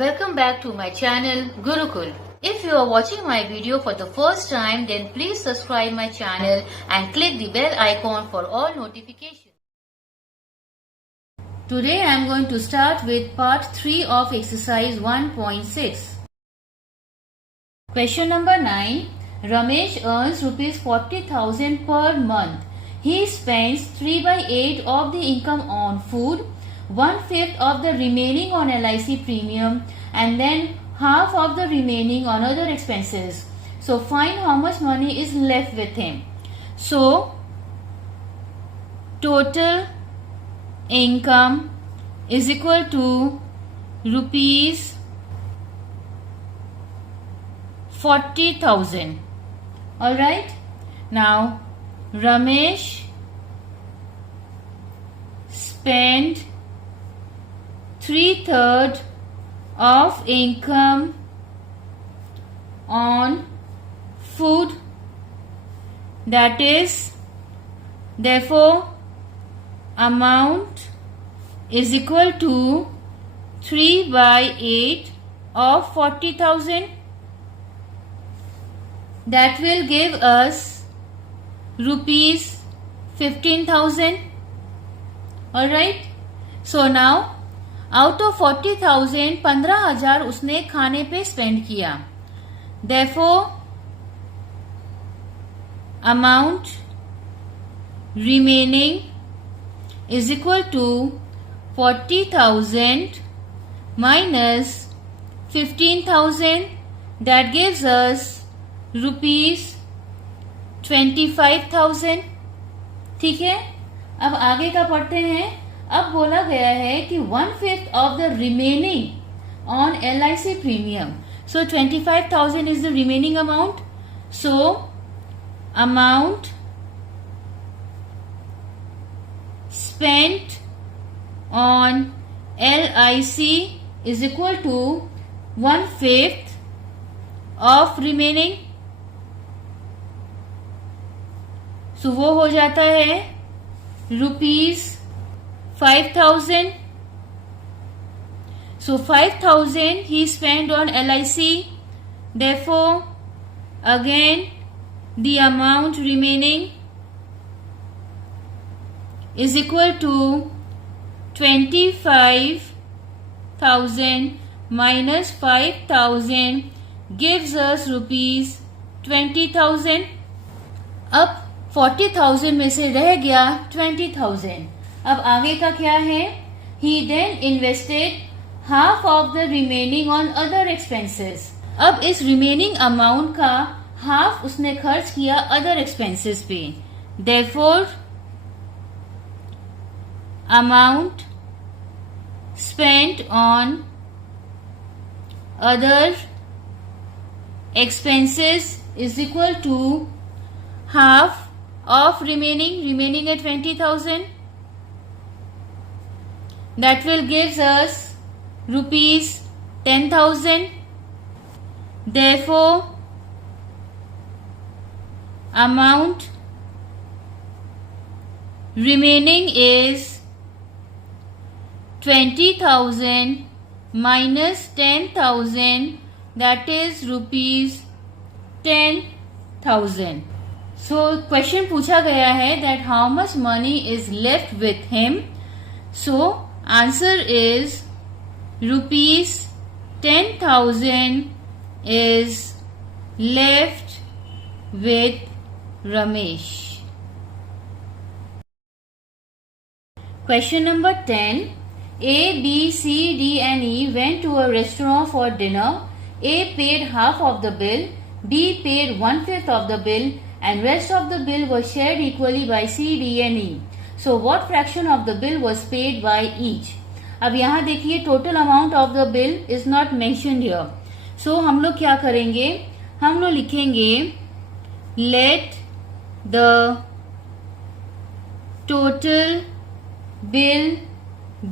Welcome back to my channel Gurukul. If you are watching my video for the first time, then please subscribe my channel and click the bell icon for all notifications. Today I am going to start with part 3 of exercise 1.6. Question number 9. Ramesh earns rupees 40,000 per month. He spends 3/8 of the income on food, 1/5 of the remaining on LIC premium, and then half of the remaining on other expenses. So find how much money is left with him. So total income is equal to rupees 40,000. Alright. Now Ramesh spent 3/3 of income on food, that is, therefore amount is equal to 3/8 of 40,000. That will give us rupees 15,000. Alright. So now out of 40,000, 15,000 उसने खाने पे spend किया. Therefore amount remaining is equal to 40,000 minus 15,000. That gives us rupees 25,000. ठीक है. अब आगे का पढ़ते हैं. अब बोला गया है कि 1/5 of the remaining on LIC premium. So 25,000 is the remaining amount. So amount spent on LIC is equal to 1/5 of remaining. So वो हो जाता है rupees 5,000. So 5,000 he spent on LIC. Therefore, again the amount remaining is equal to 25,000 minus 5,000 gives us rupees 20,000. अब 40,000 में से रह गया 20,000. अब आगे का क्या है? He then invested half of the remaining on other expenses. अब इस remaining amount का half उसने खर्च किया other expenses पे. Therefore, amount spent on other expenses is equal to half of remaining at 20,000. That will gives us rupees 10,000. Therefore, amount remaining is 20,000 minus 10,000, that is rupees 10,000. So question पूछा गया है that how much money is left with him. So answer is rupees 10,000 is left with Ramesh. Question number 10. A, B, C, D and E went to a restaurant for dinner. A paid half of the bill, B paid 1/5 of the bill, and rest of the bill was shared equally by C, D and E. So what fraction of the bill was paid by each? अब यहाँ देखिए total amount of the bill is not mentioned here. So हम लोग क्या करेंगे? हम लोग लिखेंगे let the total bill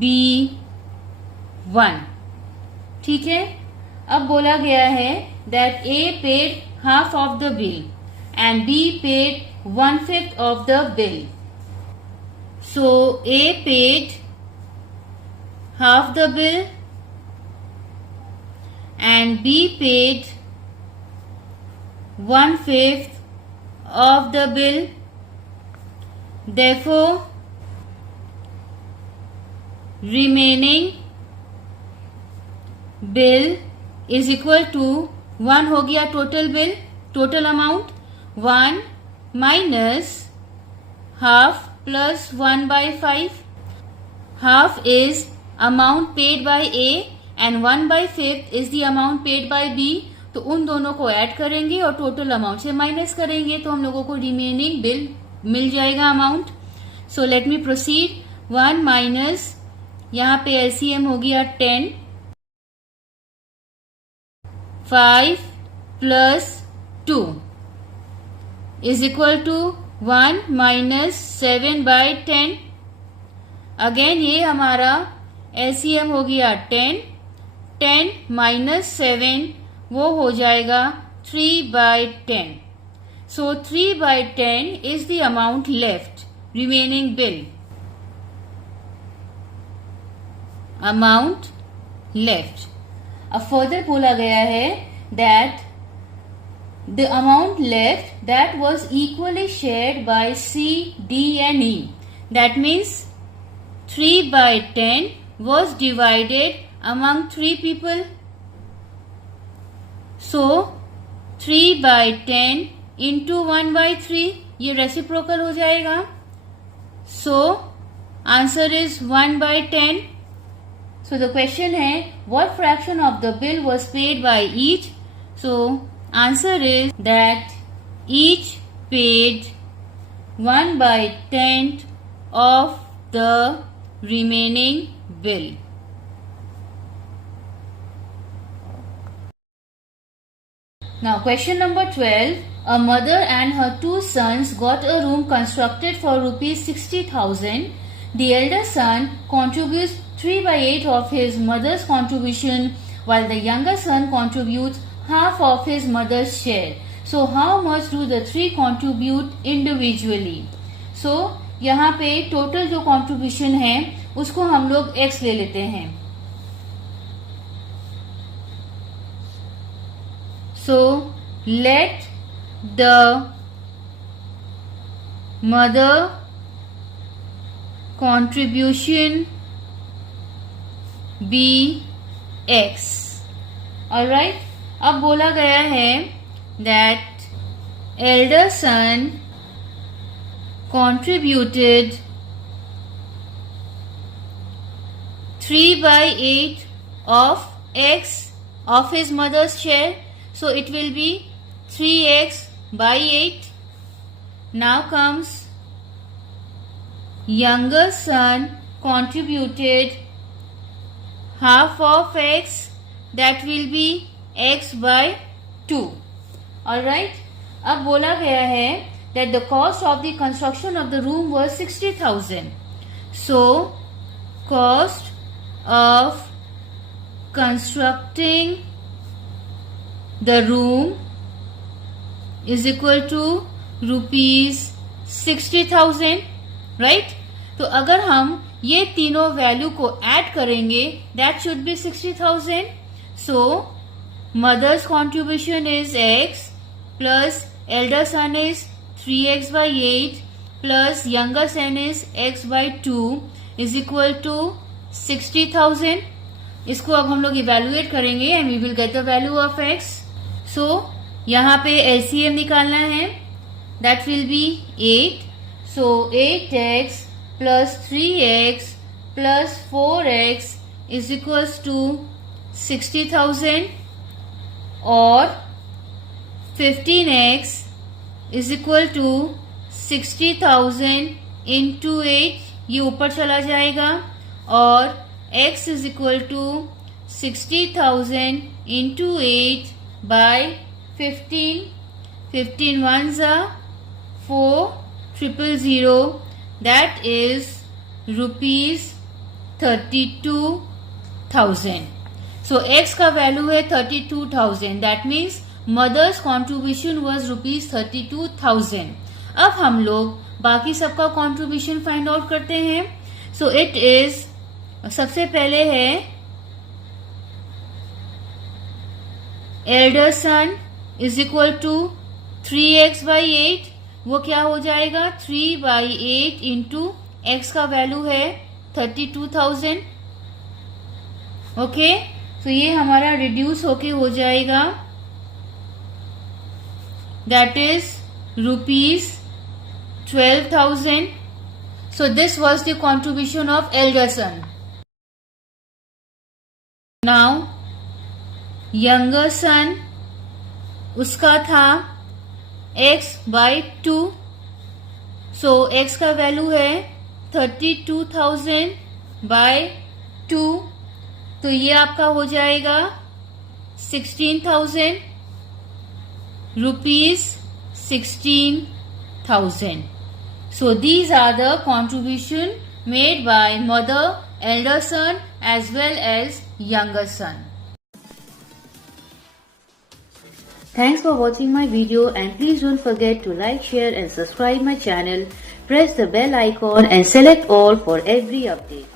be 1. ठीक है. अब बोला गया है that A paid half of the bill and B paid 1/5 of the bill. So A paid half the bill and B paid 1/5 of the bill. Therefore, remaining bill is equal to 1 हो गया total bill, total amount 1 minus half plus 1/5. Half is amount paid by A and 1/5 is the amount paid by B. तो उन दोनों को add करेंगे और total amount से minus करेंगे तो हम लोगों को रिमेनिंग बिल मिल जाएगा amount. So let me proceed. 1 minus, यहाँ पे एलसीएम हो गया 10, 5 plus 2 is equal to 1 minus 7/10. Again ये हमारा एलसीएम हो गया 10, 10 minus 7 वो हो जाएगा 3/10. So 3/10 is the amount left, remaining bill. Amount left. अब फर्दर बोला गया है that the amount left that was equally shared by C, D and E. That means 3/10 was divided among 3 people. So 3/10 into 1/3 ये reciprocal हो जाएगा. So answer is 1/10. So the question है what fraction of the bill was paid by each? So answer is that each paid 1/10 of the remaining bill. Now question number 12. A mother and her 2 sons got a room constructed for rupees 60,000. The elder son contributes 3/8 of his mother's contribution while the younger son contributes half of his mother's share. So how much do the 3 contribute individually? So यहाँ पे total जो contribution है उसको हम लोग x ले लेते हैं. So let the mother contribution be x. Alright. अब बोला गया है that elder son contributed 3/8 of x of his mother's share. So it will be 3x/8. Now comes younger son contributed half of x, that will be x/2. Alright. अब बोला गया है that the cost of the construction of the room was 60,000. So cost of constructing the room is equal to rupees 60,000. Right? तो अगर हम ये तीनों value को ऐड करेंगे that should be 60,000. So mother's contribution is x plus elder son is 3x/8 plus younger son is x/2 is equal to 60,000. इसको अब हम लोग इवेल्युएट करेंगे and we will get the value of x. So यहाँ पे LCM निकालना है, that will be 8. So 8x plus 3x plus 4x is equals to 60,000 और 15x is equal to 60,000 into 8, ये ऊपर चला जाएगा और x is equal to 60,000 into 8 by 15. 15 ones are 4,000. That is rupees 32,000. So x का value है 32,000. That means mother's contribution was rupees 32,000. अब हम लोग बाकी सबका contribution find out करते हैं. So it is, सबसे पहले है elder son is equal to 3x/8, वो क्या हो जाएगा 3/8 इंटू एक्स का वैल्यू है 32,000. ओके, तो ये हमारा रिड्यूस होके हो जाएगा, that is ₹12,000. So this was the contribution of elder son. Now younger son, उसका था x/2. So x का वैल्यू है 32,000/2. तो ये आपका हो जाएगा 16,000 rupees. 16,000. So these are the contribution made by mother, elder son as well as younger son. Thanks for watching my video, and please don't forget to like, share and subscribe my channel. Press the bell icon and select all for every update.